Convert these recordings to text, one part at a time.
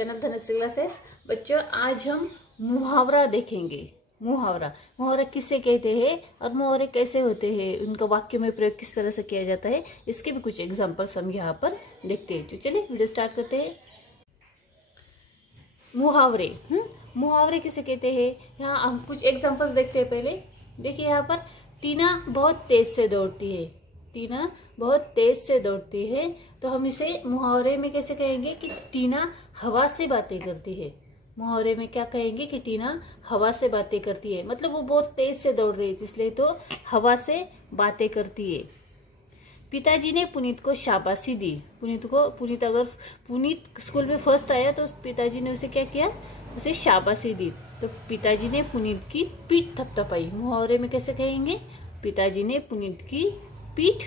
Channel Dhanashree classes. बच्चों, आज हम मुहावरा देखेंगे। मुहावरा किसे कहते हैं और मुहावरे कैसे होते हैं, उनका वाक्य में प्रयोग किस तरह से किया जाता है, इसके भी कुछ एग्जाम्पल्स हम यहाँ पर देखते हैं। तो चलिए वीडियो स्टार्ट करते हैं। मुहावरे किसे कहते हैं, यहाँ हम कुछ एग्जाम्पल्स देखते हैं। पहले देखिए, यहाँ पर टीना बहुत तेज से दौड़ती है। टीना बहुत तेज से दौड़ती है, तो हम इसे मुहावरे में कैसे कहेंगे कि टीना हवा से बातें करती है। मुहावरे में क्या कहेंगे कि टीना हवा से बातें करती है, मतलब वो बहुत तेज से दौड़ रही थी, इसलिए तो हवा से बातें करती है। पिताजी ने पुनीत को शाबाशी दी। अगर पुनीत स्कूल में फर्स्ट आया तो पिताजी ने उसे क्या किया, उसे शाबाशी दी। तो पिताजी ने पुनीत की पीठ थपथपाई। मुहावरे में कैसे कहेंगे, पिताजी ने पुनीत की पीठ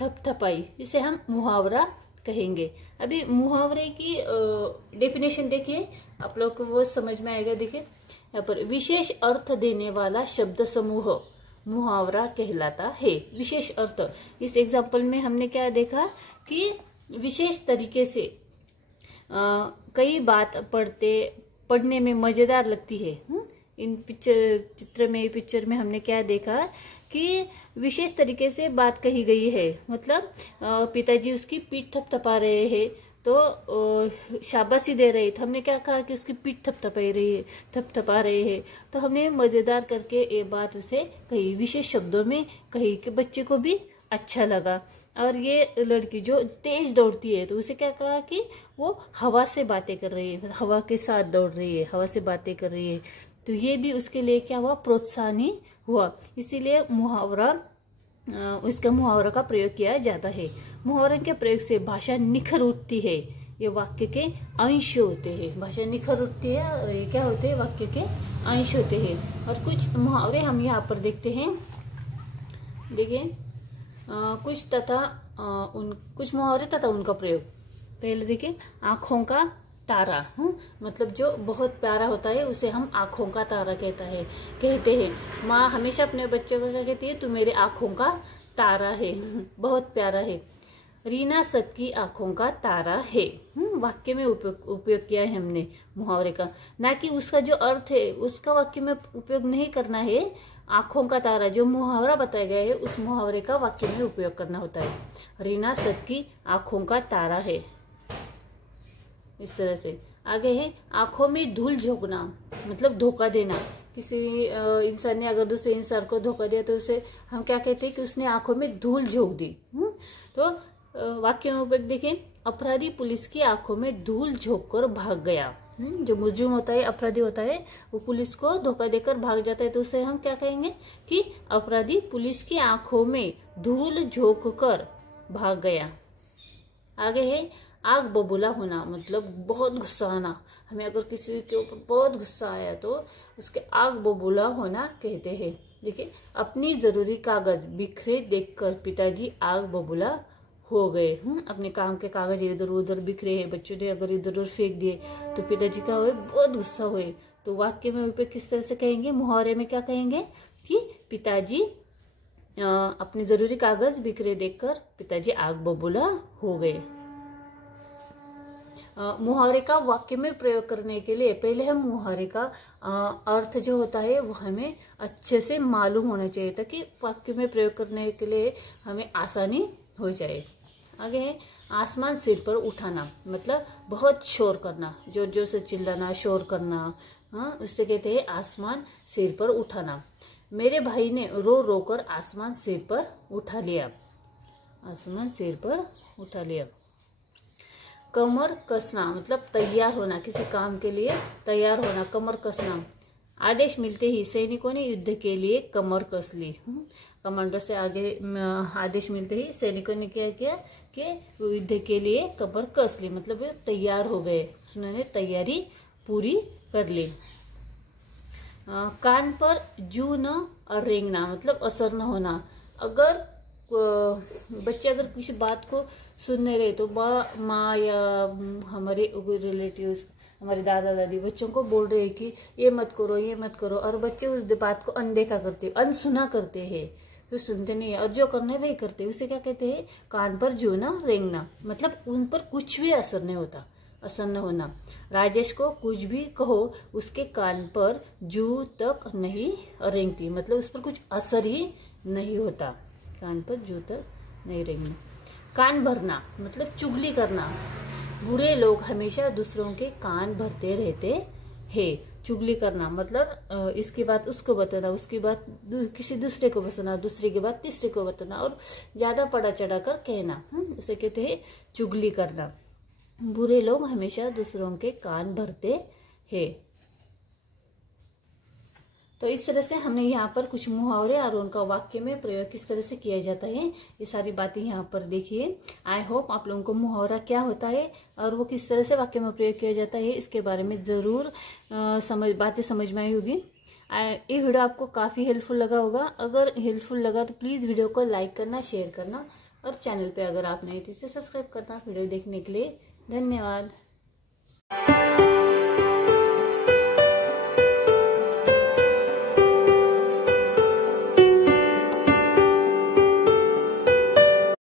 थपथपाई, इसे हम मुहावरा कहेंगे। अभी मुहावरे की डेफिनेशन देखिए, आप लोग को वो समझ में आएगा। देखिए यहाँ पर विशेष अर्थ देने वाला शब्द समूह मुहावरा कहलाता है। विशेष अर्थ, इस एग्जाम्पल में हमने क्या देखा कि विशेष तरीके से कई बात पढ़ने में मजेदार लगती है। इन पिक्चर में हमने क्या देखा कि विशेष तरीके से बात कही गई है, मतलब पिताजी उसकी पीठ थपथपा रहे हैं, तो शाबाशी दे रहे थे। हमने क्या कहा कि उसकी पीठ थपथपा रहे हैं, तो हमने मजेदार करके ये बात उसे कही, विशेष शब्दों में कही कि बच्चे को भी अच्छा लगा। और ये लड़की जो तेज दौड़ती है, तो उसे क्या कहा कि वो हवा से बातें कर रही है, हवा के साथ दौड़ रही है, हवा से बातें कर रही है। तो ये भी उसके लिए क्या हुआ, प्रोत्साहन ही हुआ। इसीलिए इसका मुहावरा का प्रयोग किया जाता है। मुहावरे के प्रयोग से भाषा निखर उठती है। ये वाक्य के अंश होते हैं। भाषा निखर उठती है और ये क्या होते हैं, वाक्य के अंश होते हैं। और कुछ मुहावरे हम यहाँ पर देखते हैं। देखिए कुछ मुहावरे तथा उनका प्रयोग। पहले देखिए, आंखों का तारा। मतलब जो बहुत प्यारा होता है उसे हम आंखों का तारा कहते हैं। माँ हमेशा अपने बच्चों को क्या कहती है, तू मेरे आंखों का तारा है, बहुत प्यारा है। रीना सबकी आंखों का तारा है। वाक्य में उपयोग किया है हमने मुहावरे का, ना कि उसका जो अर्थ है उसका वाक्य में उपयोग नहीं करना है। आंखों का तारा जो मुहावरा बताया गया है, उस मुहावरे का वाक्य में उपयोग करना होता है। रीना सबकी आंखों का तारा है, इस तरह से। आगे है, आंखों में धूल झोंकना, मतलब धोखा देना। किसी इंसान ने अगर दूसरे इंसान को धोखा दिया, तो उसे हम क्या कहते हैं कि उसने आंखों में धूल झोंक दी। तो वाक्य में उपयोग देखिए, अपराधी पुलिस की आंखों में धूल झोंक कर भाग गया। जो मुजरिम होता है, अपराधी होता है, वो पुलिस को धोखा देकर भाग जाता है, तो उसे हम क्या कहेंगे कि अपराधी पुलिस की आंखों में धूल झोंक कर भाग गया। आगे है, आग बबूला होना, मतलब बहुत गुस्सा आना। हमें अगर किसी के ऊपर बहुत गुस्सा आया तो उसके आग बबूला होना कहते हैं। देखिए, अपनी जरूरी कागज बिखरे देखकर पिताजी आग बबूला हो गए। अपने काम के कागज इधर उधर बिखरे हैं, बच्चों ने अगर इधर उधर फेंक दिए तो पिताजी का हुए, बहुत गुस्सा हुए। तो वाक्य में ऊपर किस तरह से कहेंगे, मुहावरे में क्या कहेंगे कि पिताजी अपनी जरूरी कागज बिखरे देखकर पिताजी आग बबूला हो गए। मुहावरे का वाक्य में प्रयोग करने के लिए पहले हम मुहावरे का अर्थ जो होता है वो हमें अच्छे से मालूम होना चाहिए, ताकि वाक्य में प्रयोग करने के लिए हमें आसानी हो जाए। आगे है, आसमान सिर पर उठाना, मतलब बहुत शोर करना, जोर जोर से चिल्लाना, शोर करना। उससे कहते हैं आसमान सिर पर उठाना। मेरे भाई ने रो रो कर आसमान सिर पर उठा लिया। आसमान सिर पर उठा लिया। कमर कसना, मतलब तैयार होना, किसी काम के लिए तैयार होना, कमर कसना। आदेश मिलते ही सैनिकों ने युद्ध के लिए कमर कस ली। कमांडर से आगे आदेश मिलते ही सैनिकों ने क्या किया कि युद्ध के लिए कमर कस ली, मतलब वे तैयार हो गए, उन्होंने तैयारी पूरी कर ली। कान पर जू न रेंगना, मतलब असर न होना। अगर बच्चे अगर किसी बात को सुन नहीं रहे, तो माँ या हमारे रिलेटिव्स, हमारे दादा दादी बच्चों को बोल रहे हैं कि ये मत करो, ये मत करो, और बच्चे उस बात को अनदेखा करते, अनसुना करते हैं, तो सुनते नहीं है और जो करना है वही करते हैं। उसे क्या कहते हैं, कान पर जू न रेंगना, मतलब उन पर कुछ भी असर नहीं होता। असन्न होना। राजेश को कुछ भी कहो उसके कान पर जू तक नहीं रेंगती, मतलब उस पर कुछ असर ही नहीं होता, कान पर जू तक नहीं रेंगना। कान भरना मतलब चुगली करना। बुरे लोग हमेशा दूसरों के कान भरते रहते हैं। चुगली करना मतलब इसकी बात उसको बताना, उसकी बात किसी दूसरे को बताना, दूसरे की बात तीसरे को बताना और ज्यादा पड़ा चढ़ा कर कहना, इसे कहते हैं चुगली करना। बुरे लोग हमेशा दूसरों के कान भरते हैं। तो इस तरह से हमने यहाँ पर कुछ मुहावरे और उनका वाक्य में प्रयोग किस तरह से किया जाता है ये सारी बातें यहाँ पर देखिए। आई होप आप लोगों को मुहावरा क्या होता है और वो किस तरह से वाक्य में प्रयोग किया जाता है इसके बारे में जरूर बातें समझ में आई होगी। ये वीडियो आपको काफी हेल्पफुल लगा होगा। अगर हेल्पफुल लगा तो प्लीज वीडियो को लाइक करना, शेयर करना और चैनल पे अगर आप नए थे इसे सब्सक्राइब करना। वीडियो देखने के लिए धन्यवाद।